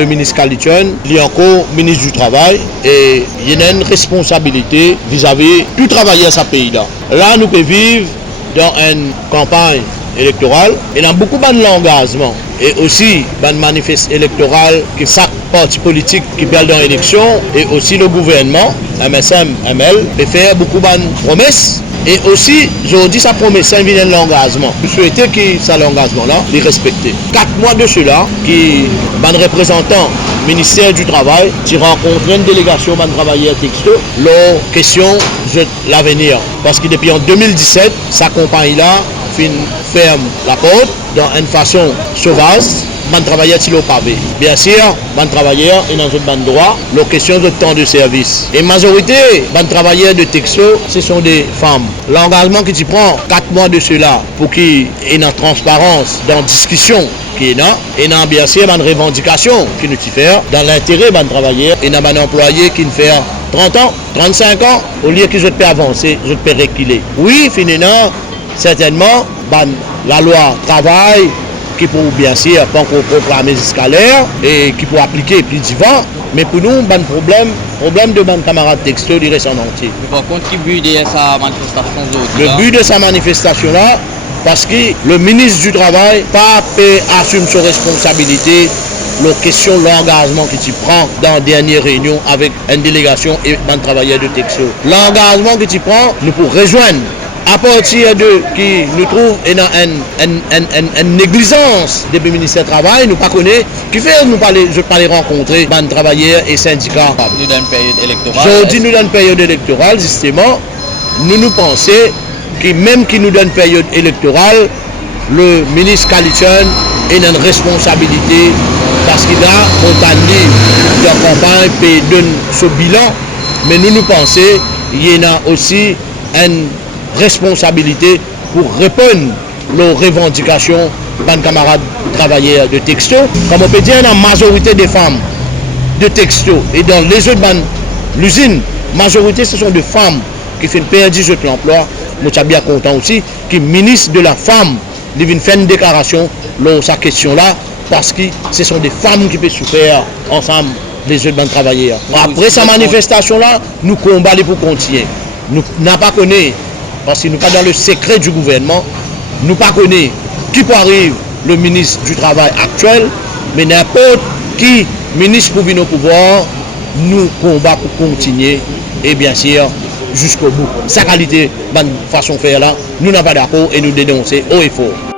le ministre Kalichon, il est encore ministre du Travail et il y a une responsabilité vis-à-vis tout travailleur à ce pays-là. Là, nous pouvons vivre dans une campagne électorale et dans beaucoup d'engagement et aussi dans manifeste électoral que chaque parti politique qui perd dans l'élection et aussi le gouvernement, MSM, ML, peut faire beaucoup de promesses. Et aussi, je dis sa promesse, ça vient de l'engagement. Je souhaitais que ça l'engagement-là, les respecter. 4 mois de cela, qui un représentant ministère du Travail, qui rencontre une délégation de travailleurs texto, leur question de l'avenir. Parce que depuis en 2017, sa compagnie-là ferme la porte dans une façon sauvage. Les travailleurs sont au pavé. Bien sûr, les travailleurs sont dans un droit, la question de temps de service. Et la majorité des travailleurs de texto, ce sont des femmes. L'engagement que tu prends 4 mois de cela pour qu'il y ait une transparence dans la discussion qui est là, et dans bien sûr une revendication qui nous fait dans l'intérêt des travailleurs et dans les employés qui nous fait 30 ans, 35 ans, au lieu que je peux avancer, je peux reculer. Oui, finalement, certainement, la loi travail qui pour bien sûr pas encore proclamer escalaire et qui pour appliquer plus divin, mais pour nous, un problème de nos camarades texto du reste en entier. Par contre, qui but de sa manifestation aujourd'hui? Le but de sa manifestation là, parce que le ministre du Travail pas assume ses responsabilités, la question de l'engagement que tu prends dans la dernière réunion avec une délégation et un travailleur de texto. L'engagement que tu prends, nous pour rejoindre à partir de qui nous trouve une négligence du ministère du Travail, nous ne connaissons pas, qui fait je ne pas les rencontrer, les travailleurs et syndicats. Nous dans une période électorale. Aujourd'hui, nous dans une période électorale, justement, nous pensons que même qui nous donne une période électorale, le ministre Kalichon a une responsabilité parce qu'il a montagne de campagne et donne ce bilan, mais nous pensons qu'il y a aussi une responsabilité pour répondre aux revendications de nos camarades travailleurs de texto. Comme on peut dire, la majorité des femmes de texto et dans les autres l'usine, la majorité ce sont des femmes qui font perdre l'emploi. Nous sommes bien contents aussi que le ministre de la femme vienne faire une déclaration sur sa question-là parce que ce sont des femmes qui peuvent souffrir ensemble les autres travailleurs. Après sa manifestation-là, nous combattons pour continuer. Nous n'avons pas connu, parce que nous ne sommes pas dans le secret du gouvernement, nous ne connaissons pas qui peut arriver le ministre du Travail actuel, mais n'importe qui ministre pour venir au pouvoir, nous combattons pour continuer et bien sûr jusqu'au bout. Sa qualité, bonne façon de faire là, nous n'avons pas d'accord et nous dénonçons haut et fort.